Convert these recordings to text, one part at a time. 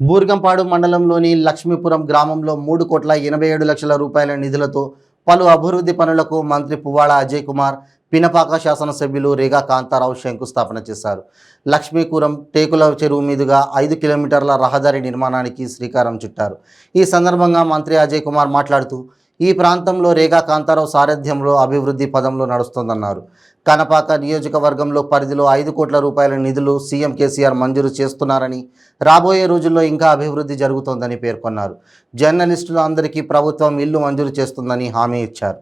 బూర్గంపాడు మండలంలోని లక్ష్మీపురం గ్రామంలో 3,87,00,000 రూపాయల నిధులతో పలు అభివృద్ధి పనులకు మంత్రి పువ్వాడ అజయ్ కుమార్, పినపాక శాసనసభ్యులు రేగా కాంతారావు శంకుస్థాపన చేశారు. లక్ష్మీపురం టేకుల చెరువు మీదుగా 5 కిలోమీటర్ల రహదారి నిర్మాణానికి శ్రీకారం చుట్టారు. ఈ సందర్భంగా మంత్రి అజయ్ కుమార్ మాట్లాడుతూ ఈ ప్రాంతంలో రేగా కాంతారావు సారథ్యంలో అభివృద్ధి పదంలో నడుస్తోందన్నారు. కనపాక నియోజకవర్గంలో పరిధిలో 5 కోట్ల రూపాయల నిధులు సీఎం కేసీఆర్ మంజూరు చేస్తున్నారని, రాబోయే రోజుల్లో ఇంకా అభివృద్ధి జరుగుతోందని పేర్కొన్నారు. జర్నలిస్టులు అందరికీ ప్రభుత్వం ఇల్లు మంజూరు చేస్తుందని హామీ ఇచ్చారు.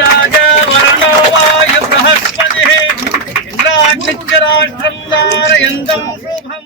राजा वर्णो वायु बृहस्पतिः इंद्राग्निश्च राष्ट्रं धारयन्तं शुभम्।